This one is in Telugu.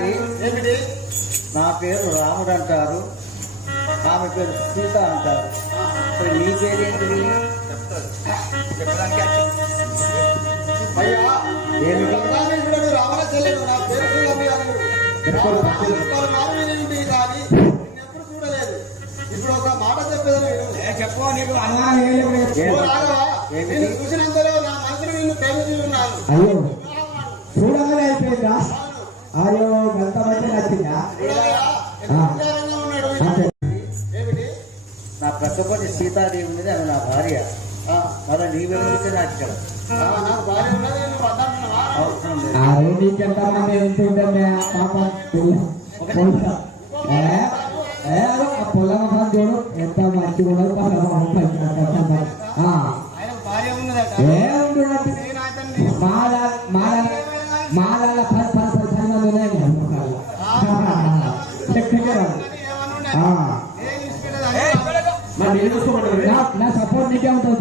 కానీ ఏమిటి? నా పేరు రాముడు అంటారు. ఆమె పేరు సీత అంటారు. మరి నీ పేరేంటిది పేరు ఇప్పుడు ఒక మాట. చెప్పు నీకు అన్నా చూసినంతలో నా మనసులో నిన్ను ప్రేమించున్నాను అయ్యో. చూడగానే అయిపోయిందా? ఏమిటి నా ప్రక్కపడి సీతాదేవి ఉన్నది ఆమె నా భార్య. ఆ, మరి నీ వెళ్తే నాకు ఇక్కడ ఆ, నాకు భార్య ఉన్నది నువ్వు వద్దంటున్నావా అవసరం లేదు అరే నీకెంత మంది నా సపోర్ట్ నీకే ఉంటుంది